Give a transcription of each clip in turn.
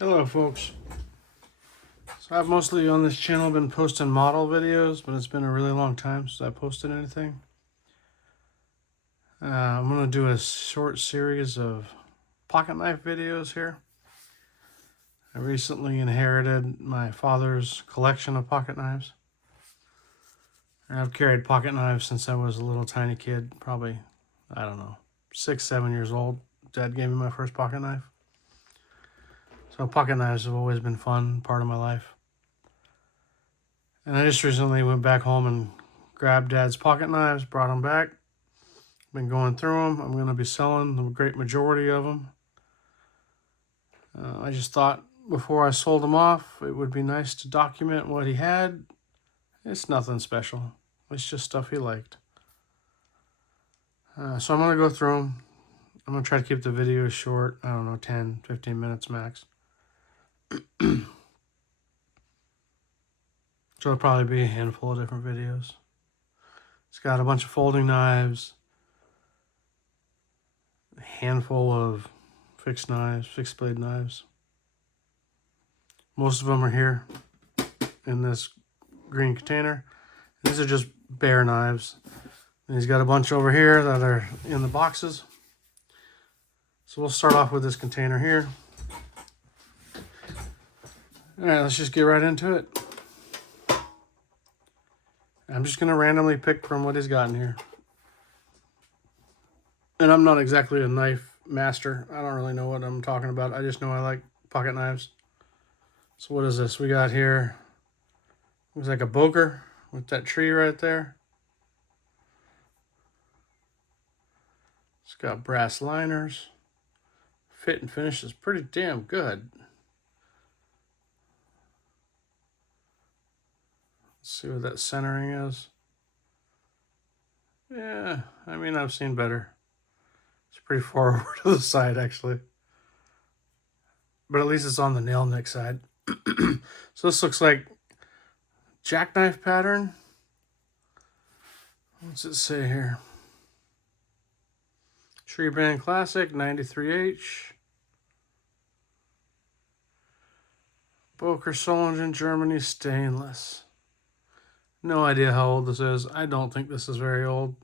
Hello folks. So I've mostly on this channel been posting model videos, but it's been a really long time since I posted anything. I'm going to do a short series of pocket knife videos here. I recently inherited my father's collection of pocket knives. I've carried pocket knives since I was a little tiny kid, probably, I don't know, 6, 7 years old. Dad gave me my first pocket knife. So pocket knives have always been fun, part of my life. And I just recently went back home and grabbed Dad's pocket knives, brought them back. Been going through them. I'm going to be selling the great majority of them. I just thought before I sold them off, it would be nice to document what he had. It's nothing special. It's just stuff he liked. So I'm going to go through them. I'm going to try to keep the videos short. I don't know, 10, 15 minutes max. So it'll probably be a handful of different videos. It's got a bunch of folding knives, a handful of fixed knives, fixed blade knives. Most of them are here in this green container. These are just bare knives. And he's got a bunch over here that are in the boxes. So we'll start off with this container here. All right, let's just get right into it. I'm just going to randomly pick from what he's got in here. And I'm not exactly a knife master. I don't really know what I'm talking about. I just know I like pocket knives. So what is this? We got here, looks like a Boker with that tree right there. It's got brass liners. Fit and finish is pretty damn good. Let's see what that centering is. Yeah, I mean, I've seen better. It's pretty far over to the side, actually. But at least it's on the nail nick side. So this looks like jackknife pattern. What's it say here? Tree Band Classic, 93H. Boker Solingen, Germany, stainless. No idea how old this is. I don't think this is very old.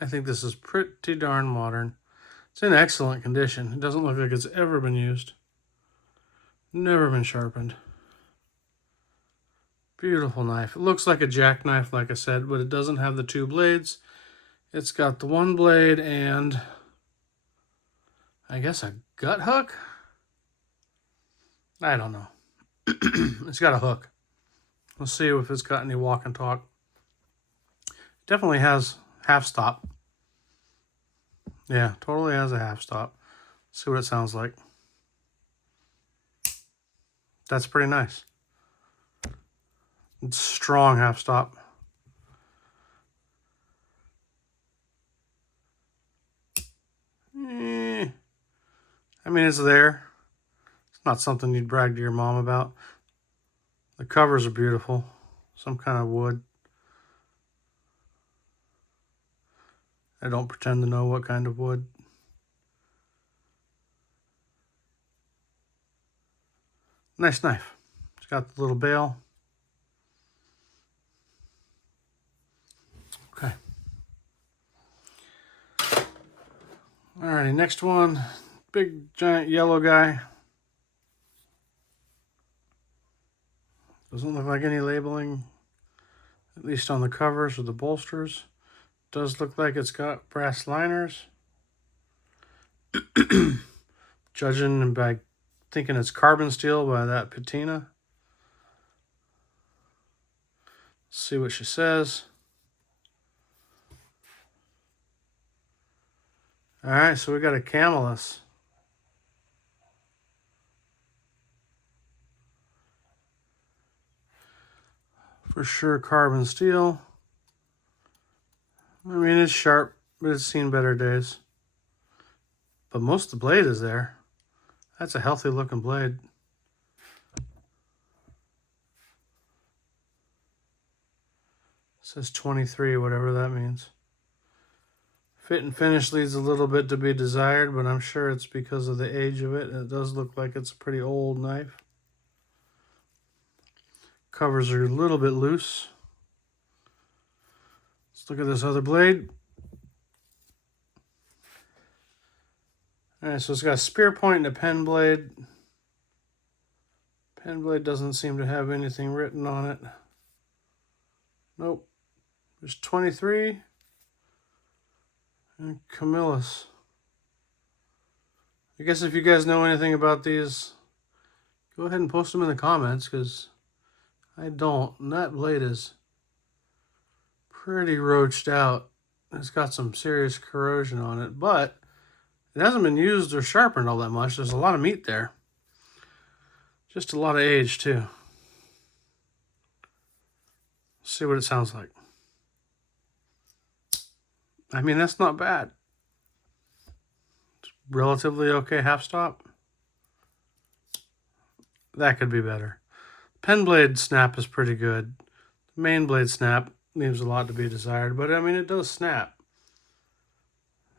I think this is pretty darn modern. It's in excellent condition. It doesn't look like it's ever been used. Never been sharpened. Beautiful knife. It looks like a jackknife, like I said, but it doesn't have the two blades. It's got the one blade and I guess a gut hook? I don't know. It's got a hook. Let's see if it's got any walk and talk. Definitely has half stop. Yeah, totally has a half stop. Let's see what it sounds like. That's pretty nice. It's strong half stop. I mean, it's there. It's not something you'd brag to your mom about. The covers are beautiful. Some kind of wood. I don't pretend to know what kind of wood. Nice knife. It's got the little bail. Okay. Alrighty, next one. Big giant yellow guy. Doesn't look like any labeling, at least on the covers or the bolsters. Does look like it's got brass liners. Judging by thinking it's carbon steel by that patina. Let's see what she says. All right, so we got a Camelus. For sure carbon steel. I mean, it's sharp, but it's seen better days. But most of the blade is there. That's a healthy looking blade. It says 23, whatever that means. Fit and finish leaves a little bit to be desired, but I'm sure it's because of the age of it. It does look like it's a pretty old knife. Covers are a little bit loose. Let's look at this other blade. Alright, so it's got a spear point and a pen blade. Pen blade doesn't seem to have anything written on it. Nope. There's 23 and Camillus. I guess if you guys know anything about these, go ahead and post them in the comments, because I don't. And that blade is pretty roached out. It's got some serious corrosion on it, but it hasn't been used or sharpened all that much. There's a lot of meat there. Just a lot of age, too. Let's see what it sounds like. I mean, that's not bad. It's relatively okay half stop. That could be better. Pen blade snap is pretty good. The main blade snap leaves a lot to be desired, but I mean, it does snap.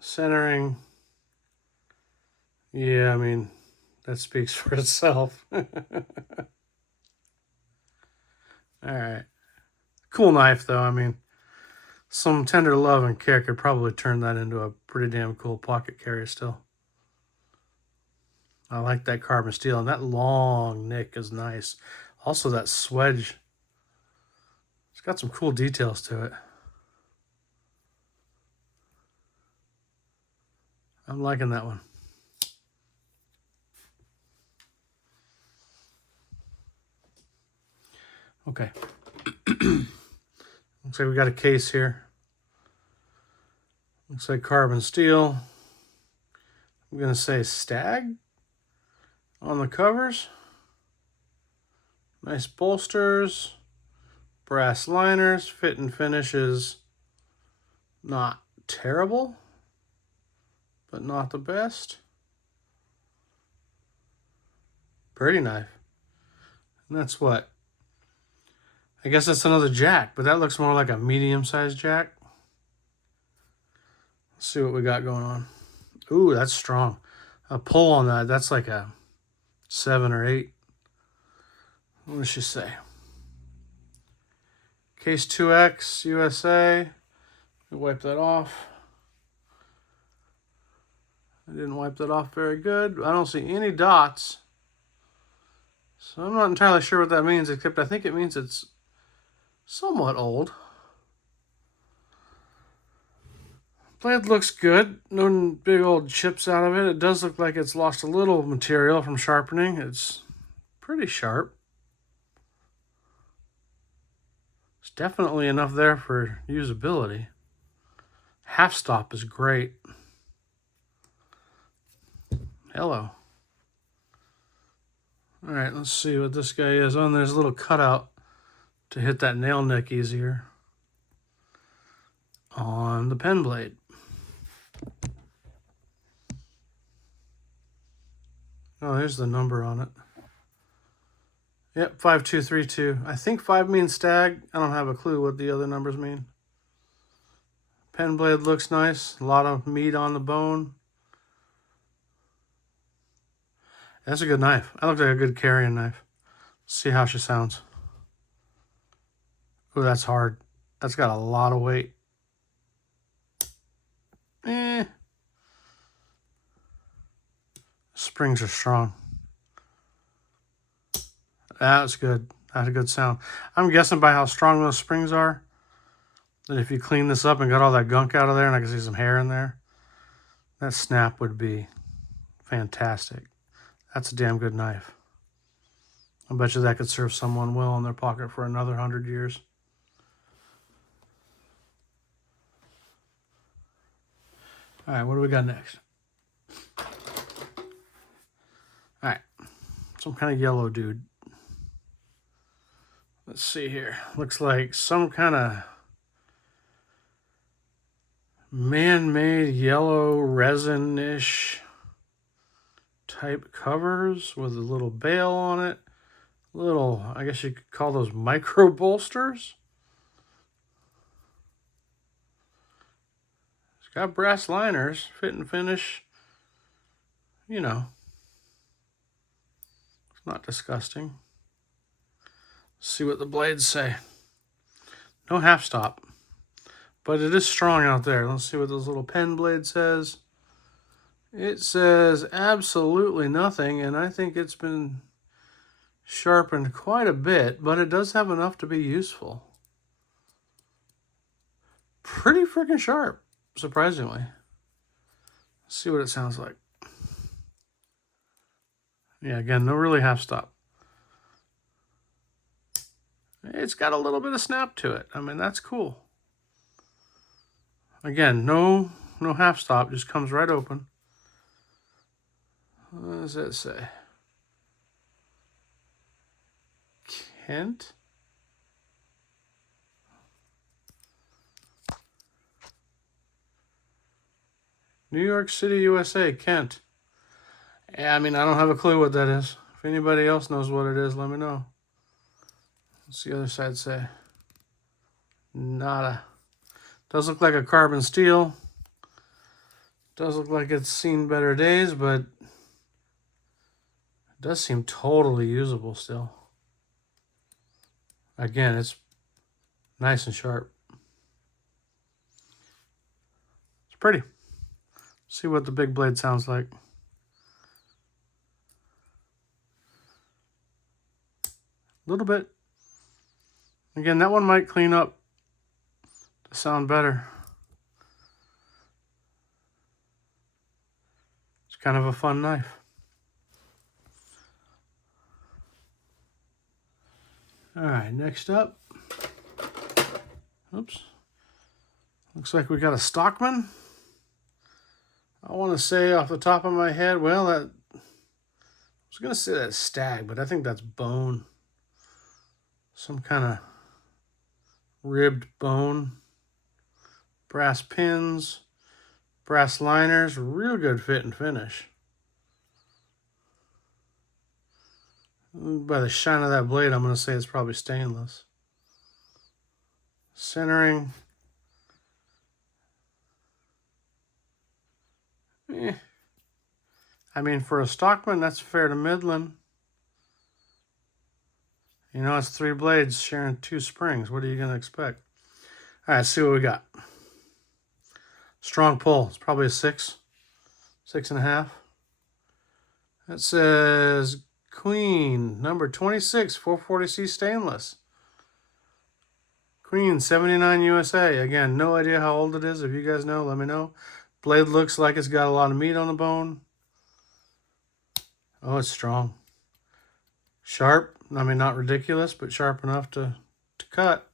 Centering, yeah, I mean, that speaks for itself. All right. Cool knife, though. I mean, some tender love and care could probably turn that into a pretty damn cool pocket carry still. I like that carbon steel, and that long nick is nice. Also, that swedge. It's got some cool details to it. I'm liking that one. Okay. Looks like we got a case here. Looks like carbon steel. I'm going to say Stag on the covers. Nice bolsters. Brass liners. Fit and finish is not terrible, but not the best. Pretty knife. And that's what? I guess that's another jack, but that looks more like a medium-sized jack. Let's see what we got going on. Ooh, that's strong. A pull on that, that's like a 7 or 8. What does she say? Case 2X, USA. We wipe that off. I didn't wipe that off very good. I don't see any dots. So I'm not entirely sure what that means, except I think it means it's somewhat old. Blade looks good. No big old chips out of it. It does look like it's lost a little material from sharpening. It's pretty sharp. There's definitely enough there for usability. Half stop is great. Hello. All right, let's see what this guy is. Oh, and there's a little cutout to hit that nail nick easier on the pen blade. Oh, here's the number on it. Yep, 5232. I think 5 means Stag. I don't have a clue what the other numbers mean. Pen blade looks nice. A lot of meat on the bone. That's a good knife. That looks like a good carrying knife. Let's see how she sounds. Oh, that's hard. That's got a lot of weight. Springs are strong. That's good. That's a good sound. I'm guessing by how strong those springs are, that if you clean this up and got all that gunk out of there, and I can see some hair in there, that snap would be fantastic. That's a damn good knife. I bet you that could serve someone well in their pocket for another 100 years. All right, what do we got next? All right, some kind of yellow dude. Let's see here. Looks like some kind of man-made yellow resin-ish type covers with a little bail on it. Little, I guess you could call those micro bolsters. It's It's got brass liners, fit and finish. You know, it's not disgusting. Let's see what the blades say. No half stop, but it is strong out there. Let's see what this little pen blade says. It says absolutely nothing, and I think it's been sharpened quite a bit, but it does have enough to be useful. Pretty freaking sharp, surprisingly. Let's see what it sounds like. Yeah, again, no really half stop. It's got a little bit of snap to it. I mean, that's cool. Again, no half stop, just comes right open. What does that say? Kent? New York City, USA, Kent. Yeah, I mean, I don't have a clue what that is. If anybody else knows what it is, let me know. What's the other side say? Nada. Does look like a carbon steel. Does look like it's seen better days, but it does seem totally usable still. Again, it's nice and sharp. It's pretty. See what the big blade sounds like. A little bit. Again, that one might clean up to sound better. It's kind of a fun knife. All right, next up. Oops. Looks like we got a Stockman. I want to say off the top of my head, well, I was going to say that's stag, but I think that's bone. Some kind of ribbed bone. Brass pins, brass liners, real good fit and finish. By the shine of that blade, I'm going to say it's probably stainless. Centering. I mean, for a Stockman, that's fair to middling. You know, it's 3 blades sharing 2 springs. What are you going to expect? All right, let's see what we got. Strong pull. It's probably a 6, 6.5. That says Queen, number 26, 440C stainless. Queen, 79 USA. Again, no idea how old it is. If you guys know, let me know. Blade looks like it's got a lot of meat on the bone. Oh, it's strong. Sharp. I mean, not ridiculous, but sharp enough to cut.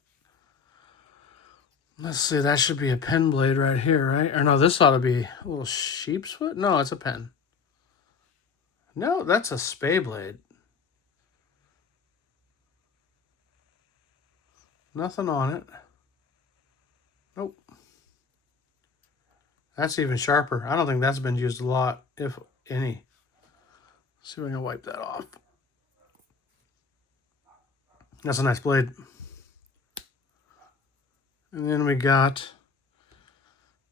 Let's see, that should be a pen blade right here, right? Or no, this ought to be a little sheep's foot. No, it's a pen. No, that's a spay blade. Nothing on it. Nope. That's even sharper. I don't think that's been used a lot, if any. Let's see if I can wipe that off. That's a nice blade. And then we got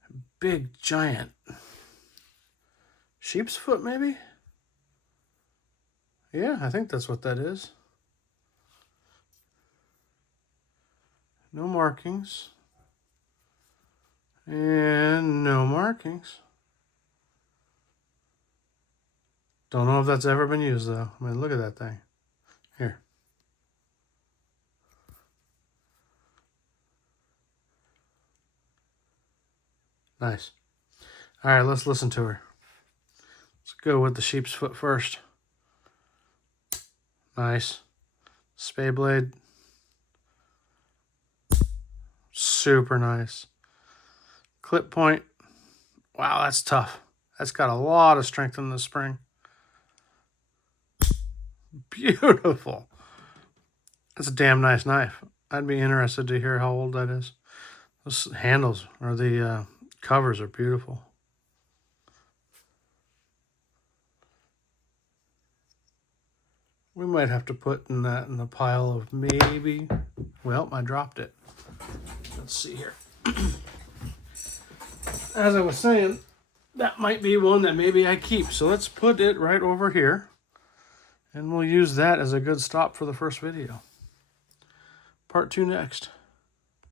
a big, giant sheep's foot, maybe? Yeah, I think that's what that is. No markings. And no markings. Don't know if that's ever been used, though. I mean, look at that thing. Here. Nice. All right, let's listen to her. Let's go with the sheep's foot first. Nice. Spay blade. Super nice. Clip point. Wow, that's tough. That's got a lot of strength in the spring. Beautiful. That's a damn nice knife. I'd be interested to hear how old that is. Those handles, or the covers, are beautiful. We might have to put that in the pile of maybe. Well, I dropped it. Let's see here. as I was saying, that might be one that maybe I keep. So let's put it right over here. And we'll use that as a good stop for the first video. Part 2 next.